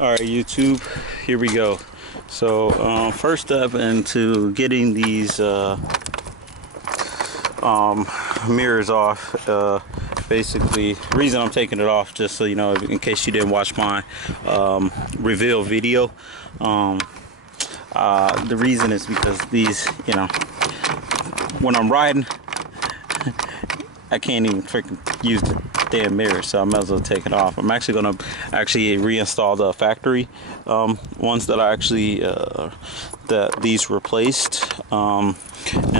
All right, YouTube, here we go. So first step into getting these mirrors off, basically the reason I'm taking it off, just so you know, in case you didn't watch my reveal video, the reason is because these, you know, when I'm riding I can't even freaking use the damn mirror, so I might as well take it off. I'm actually gonna reinstall the factory ones that I actually that these replaced, and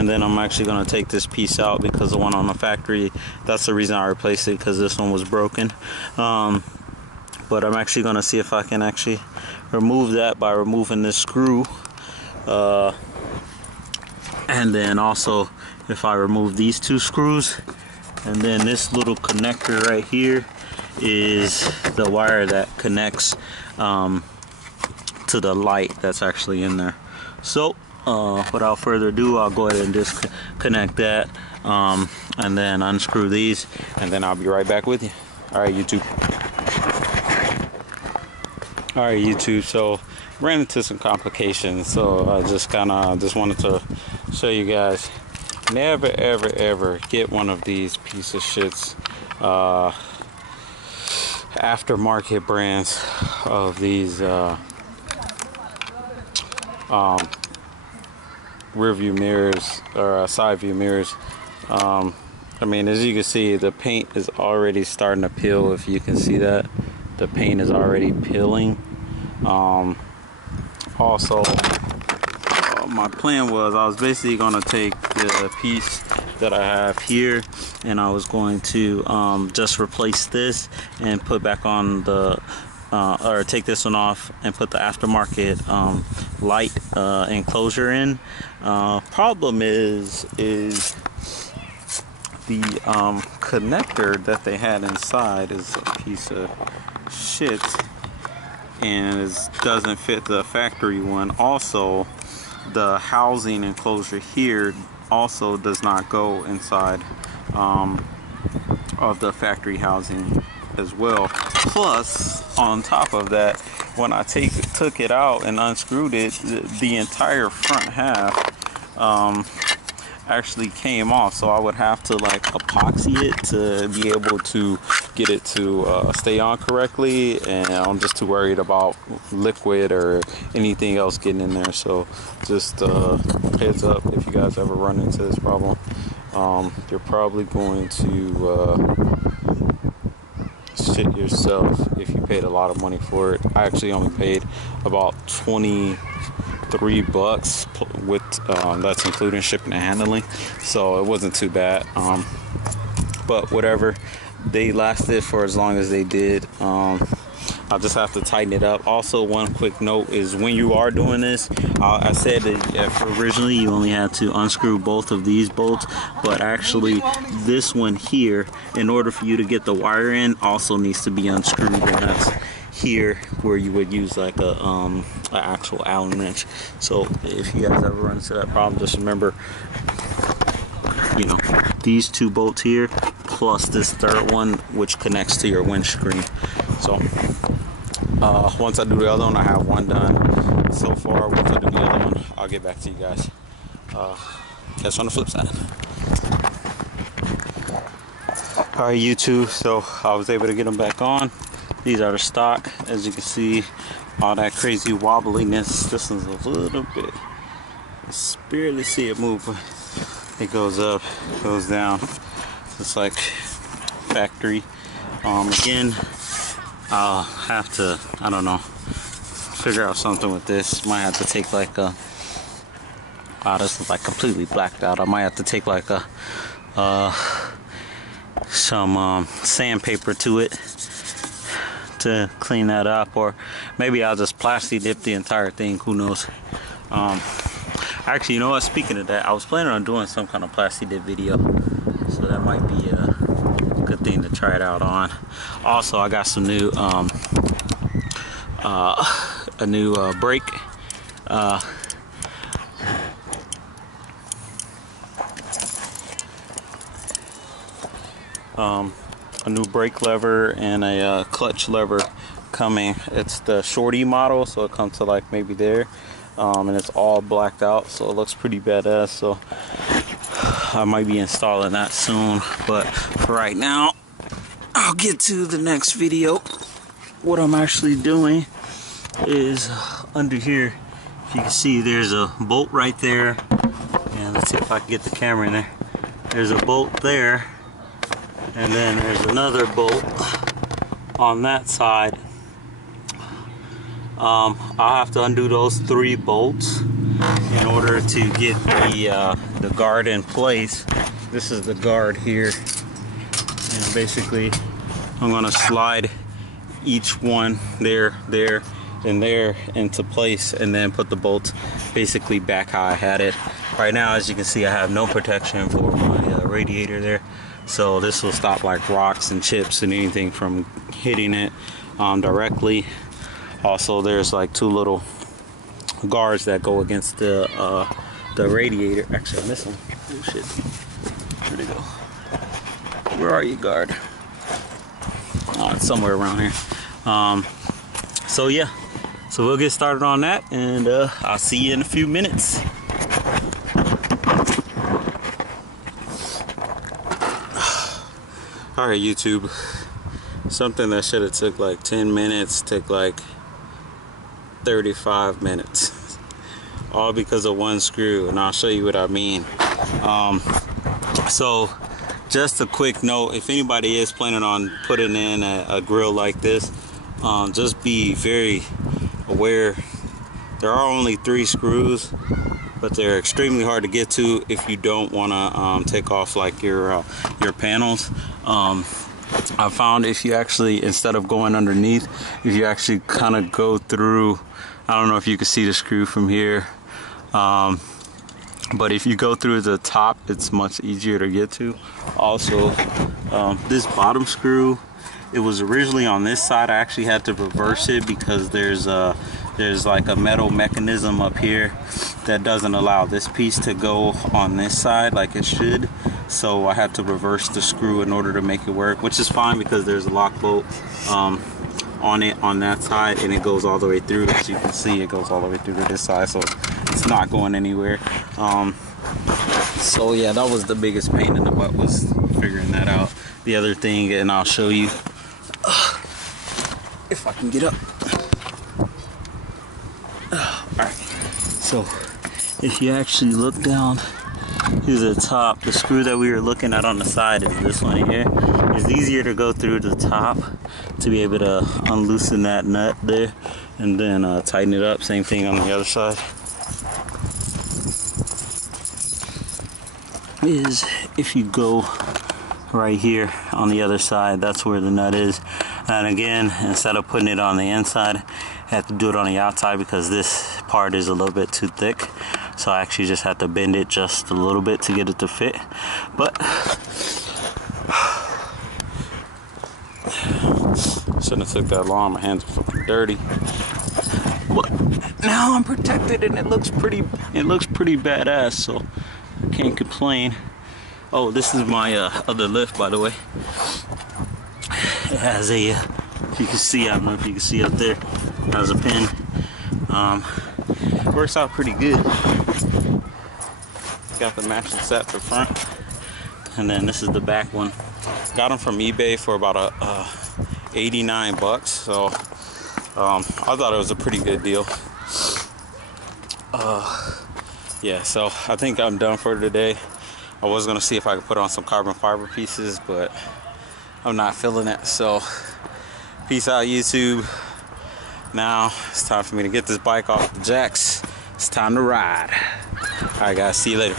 then I'm actually gonna take this piece out because the one on the factory, that's the reason I replaced it, because this one was broken. But I'm actually gonna see if I can actually remove that by removing this screw, and then also if I remove these two screws. And then this little connector right here is the wire that connects to the light that's actually in there. So without further ado, I'll go ahead and disconnect that, and then unscrew these, and then I'll be right back with you. Alright, YouTube. Alright, YouTube, so ran into some complications, so I just wanted to show you guys. Never ever get one of these piece of shits aftermarket brands of these rear view mirrors or side view mirrors. I mean, as you can see, the paint is already starting to peel. If you can see that, the paint is already peeling. Also, my plan was I was basically going to take the piece that I have here, and I was going to just replace this and put back on the or take this one off and put the aftermarket light enclosure in. Problem is the connector that they had inside is a piece of shit, and it doesn't fit the factory one. Also, the housing enclosure here also does not go inside of the factory housing as well. Plus, on top of that, when I took it out and unscrewed it, the entire front half actually came off, so I would have to like epoxy it to be able to get it to stay on correctly, and I'm just too worried about liquid or anything else getting in there. So just heads up, if you guys ever run into this problem, you're probably going to shit yourself if you paid a lot of money for it. I actually only paid about $23 with that's including shipping and handling, so it wasn't too bad. But whatever, they lasted for as long as they did. I'll just have to tighten it up. Also, one quick note is when you are doing this, I said that originally you only had to unscrew both of these bolts, but actually this one here, in order for you to get the wire in, also needs to be unscrewed, and that's here where you would use like a actual Allen wrench. So if you guys ever run into that problem, just remember, you know, these two bolts here plus this third one which connects to your windscreen. So once I do the other one, I have one done so far. Once I do the other one, I'll get back to you guys. Catch on the flip side. Alright, YouTube, so I was able to get them back on. These are the stock. As you can see, all that crazy wobbliness. This one's a little bit, just barely see it move, but it goes up, goes down, just like factory. Again, I'll have to, I don't know, figure out something with this. Might have to take like a, this is like completely blacked out. I might have to take like a some sandpaper to it to clean that up, or maybe I'll just plastic dip the entire thing, who knows. Actually, you know what, speaking of that, I was planning on doing some kind of plastic dip video, so that might be a good thing to try it out on. Also, I got some new a new brake a new brake lever and a clutch lever coming. It's the shorty model, so it comes to like maybe there, and it's all blacked out, so it looks pretty badass. So I might be installing that soon, but for right now, I'll get to the next video. What I'm actually doing is under here. If you can see, there's a bolt right there, and let's see if I can get the camera in there. There's a bolt there, and then there's another bolt on that side. I'll have to undo those 3 bolts in order to get the guard in place. This is the guard here, and basically I'm gonna slide each one there, and there into place, and then put the bolts basically back how I had it. Right now, as you can see, I have no protection for my radiator there, so this will stop like rocks and chips and anything from hitting it directly. Also, there's like 2 little guards that go against the radiator. Actually, I missed one. Oh shit, where'd it go? Where are you, guard? Oh, it's somewhere around here. So yeah, so we'll get started on that, and I'll see you in a few minutes. Alright, YouTube, something that should have took like 10 minutes took like 35 minutes, all because of 1 screw, and I'll show you what I mean. So just a quick note, if anybody is planning on putting in a grill like this, just be very aware. There are only 3 screws, but they're extremely hard to get to if you don't want to take off like your panels. I found if you actually, instead of going underneath, if you actually kind of go through, I don't know if you can see the screw from here, but if you go through the top, it's much easier to get to. Also, this bottom screw, it was originally on this side. I actually had to reverse it because there's like a metal mechanism up here that doesn't allow this piece to go on this side like it should. So I had to reverse the screw in order to make it work, which is fine because there's a lock bolt on it on that side, and it goes all the way through. As you can see, it goes all the way through to this side, so it's not going anywhere. So yeah, that was the biggest pain in the butt, was figuring that out. The other thing, and I'll show you if I can get up. Alright, so if you actually look down to the top, the screw that we were looking at on the side is this one here. It's easier to go through the top to be able to unloosen that nut there, and then tighten it up. Same thing on the other side. Is if you go right here on the other side, that's where the nut is. And again, instead of putting it on the inside, I have to do it on the outside because this part is a little bit too thick. So I actually just have to bend it just a little bit to get it to fit. But shouldn't have took that long. My hands are fucking dirty. But now I'm protected, and it looks pretty badass, so I can't complain. Oh, this is my other lift, by the way. It has a, if you can see, I don't know if you can see up there, it has a pin. Works out pretty good. Got the matching set for front, and then this is the back one. Got them from eBay for about 89 bucks, so I thought it was a pretty good deal. Yeah, so I think I'm done for today. I was gonna see if I could put on some carbon fiber pieces, but I'm not feeling it. So peace out, YouTube. Now it's time for me to get this bike off the jacks. It's time to ride. All right, guys, see you later.